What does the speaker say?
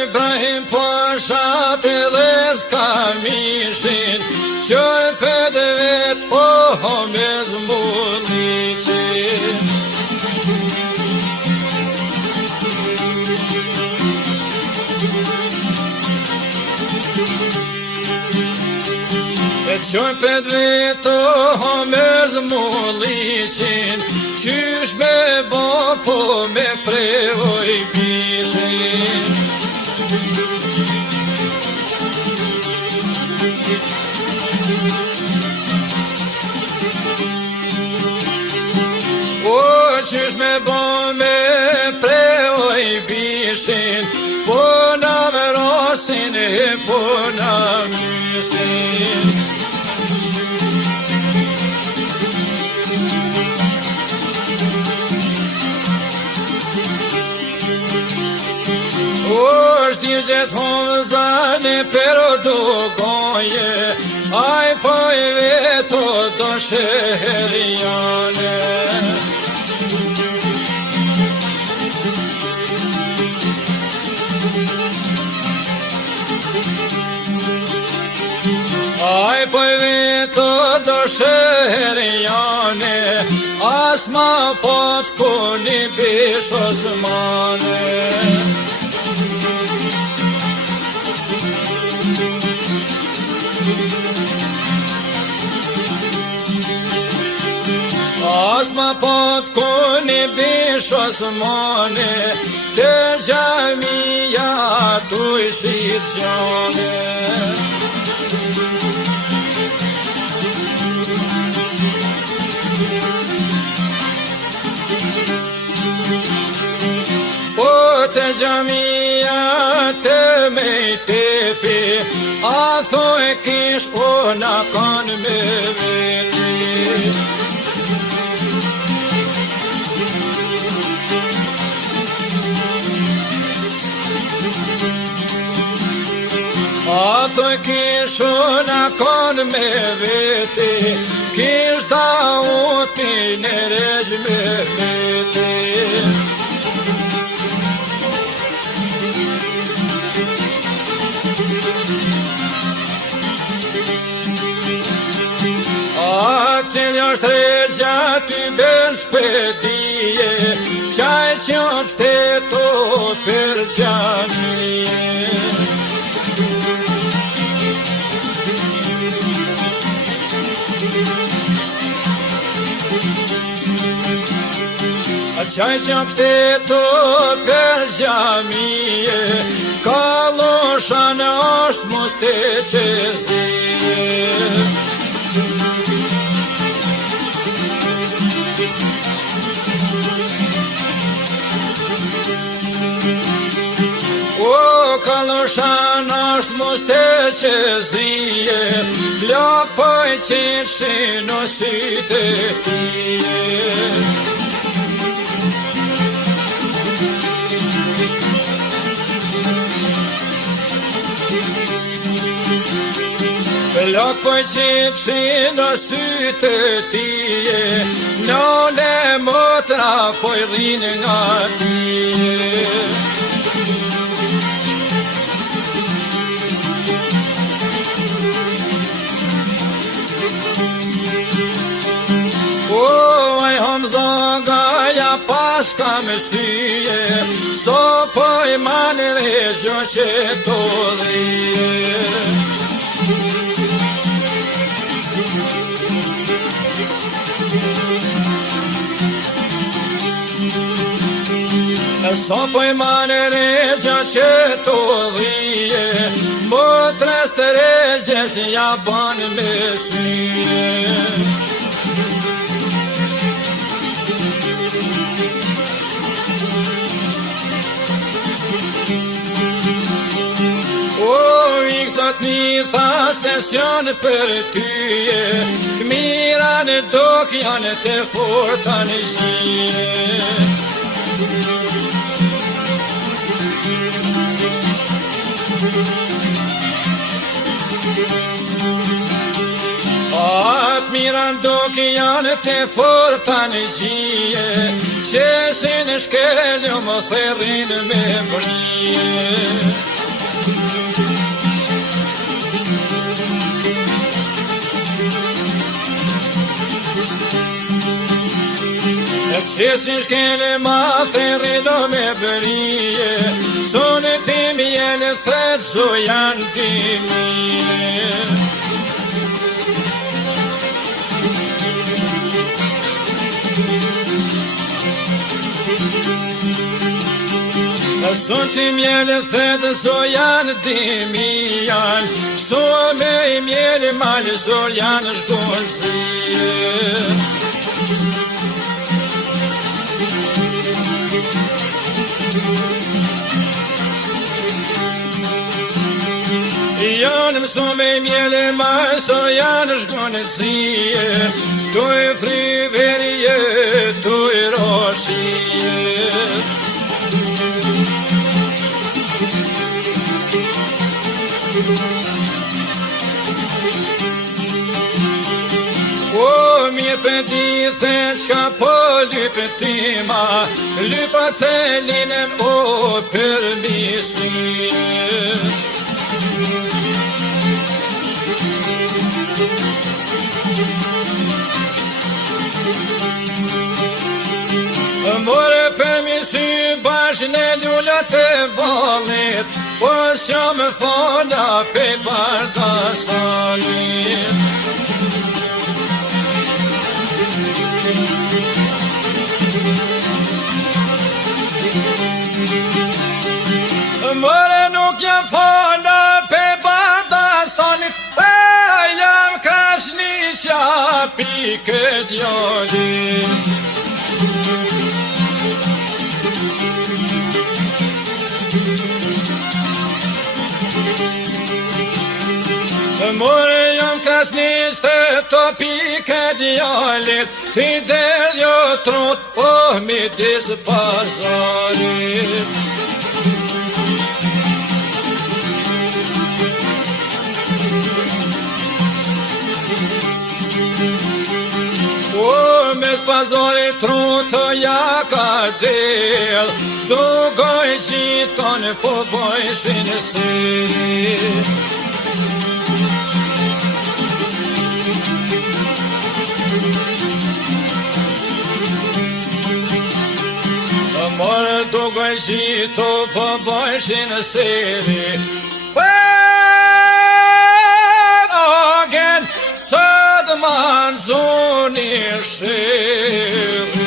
Ibrahim Pasha të dhes kamishin, qoj për dhe vetë po me zmullicin. Qoj për dhe vetë me zmullicin, qysh me bo po me prevoj bishin. O qysh me bo me prevoj bishin, po na me rosin e po na mysin. Është një gjithë honzane pero do goje, aj po i veto do shëherjane. Aj po i veto do shëherjane, as ma pot ku një bish osmane. As ma pot ku një bish osmane, të gjamia tu i shqit gjane. Po të gjamia të me tepi, a thoj kish o na kan me veti. A thoj kish o na kan me veti, kish da uti në rejë me veti. Cilë është regja ty bes pëdije, qaj qënë shteto për qanije. Qaj qënë shteto për gjamije, kaloshan është muste qëzije. O kaloshan është muste qëzije, flok për qërshin o syte tije. Flok për qërshin o syte tije, none motra për rrinë nga tije. O, aj Hamza gaja paska me syje, so po i manë regjo që to dhije. So po i manë regjo që to dhije, mo tres të regjes ja banë me syje. O, iksa gjitha sesion për tyje, të mira në dok janë të forta në gjie. Atë mira në dok janë të forta në gjie, që si në shkeljo më therin me brije. Qesin shkele ma theri do me bërije, sonë tim jenë thërë so janë timije. Sonë tim jenë thërë so janë timijan, so me i mjeli malë so janë shkonësije. Janë mëso me mjele ma so janë shkonësie, tu i friverje, tu i roshie. O, mje pëti the qka po lypëtima, lypa celinen o përmisie. More përmisi bashkë në ljullat e balit, po s'ja më fala pe barda salit. More nuk jam fala pe barda salit, jam krasni qapi këtë djallit. More jam krasnis të topike djallit, ti derdhjo trot, po midis pazarit. O mes pazarit trot të jaka del, dugoj qiton po bojshin siri. More dugoj qito po bojshin siri, për agen së dë manzoni shirë.